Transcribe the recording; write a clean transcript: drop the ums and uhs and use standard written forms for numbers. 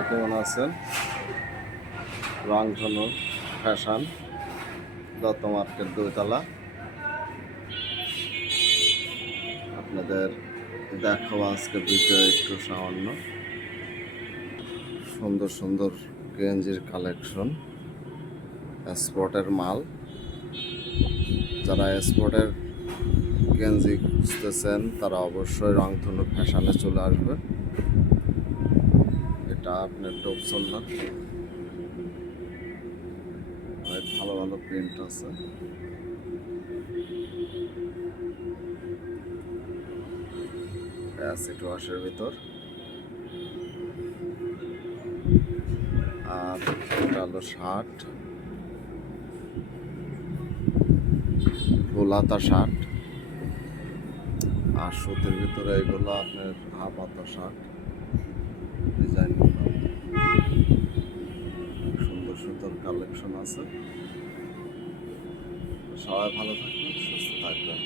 সবাই কেমন আছেন? রংধনু ফ্যাশন, দত্ত মার্কেট 2 তলা। আপনাদের দেখাবো আজকে ভিডিও একটু সামান্য সুন্দর সুন্দর গেঞ্জির কালেকশন, স্পটের মাল। যারা স্পটের গেঞ্জি খুঁজতেছেন তারা অবশ্যই রংধনু ফ্যাশনে চলে আসবেন। এটা আপনার টপ সোল্ডার, অনেক ভালো ভালো প্রিন্ট আছে। অ্যাসিড ওয়াশের ভিতর। আর এটা হলো শার্ট, ফুলাতা শার্ট। আর সুতির ভিতরে এগুলো আপনার হাফ হাতা শার্ট, ডিজাইন সুন্দর সুন্দর কালেকশন আছে। সবাই ভালো থাকবেন, সুস্থ থাকবেন।